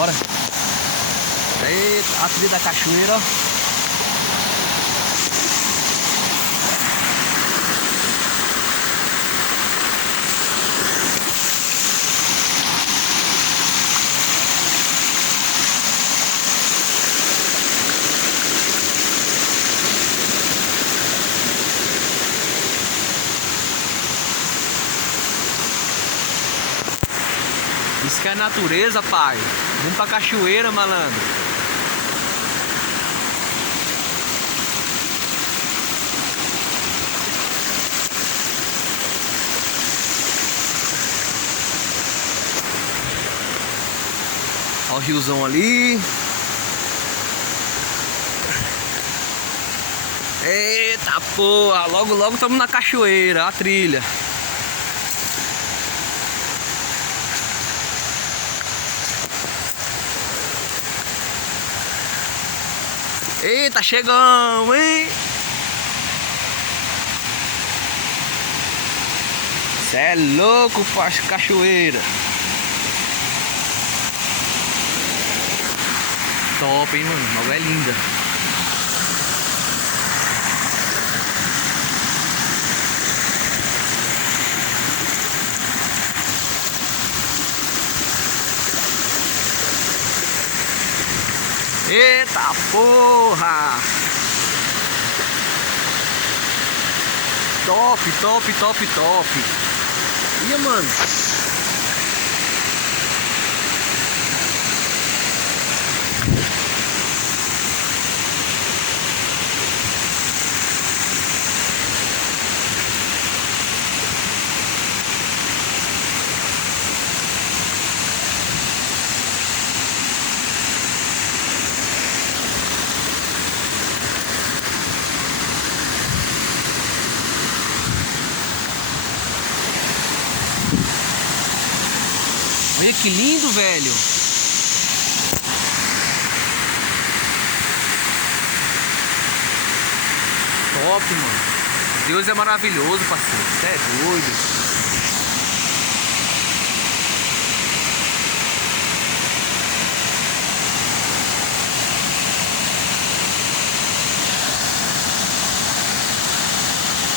bora. Eita, a trilha da cachoeira, ó. Isso que é natureza, pai. Vamos pra cachoeira, malandro. Olha o riozão ali. Eita porra, logo logo estamos na cachoeira, a trilha. Eita, chegamos, hein? Cê é louco, parça, cachoeira. Top, hein, mano? A água é linda. Eita porra! Top, top, top, top. Ia, mano. Olha que lindo, velho. Top, mano. Deus é maravilhoso, parceiro. Você é doido.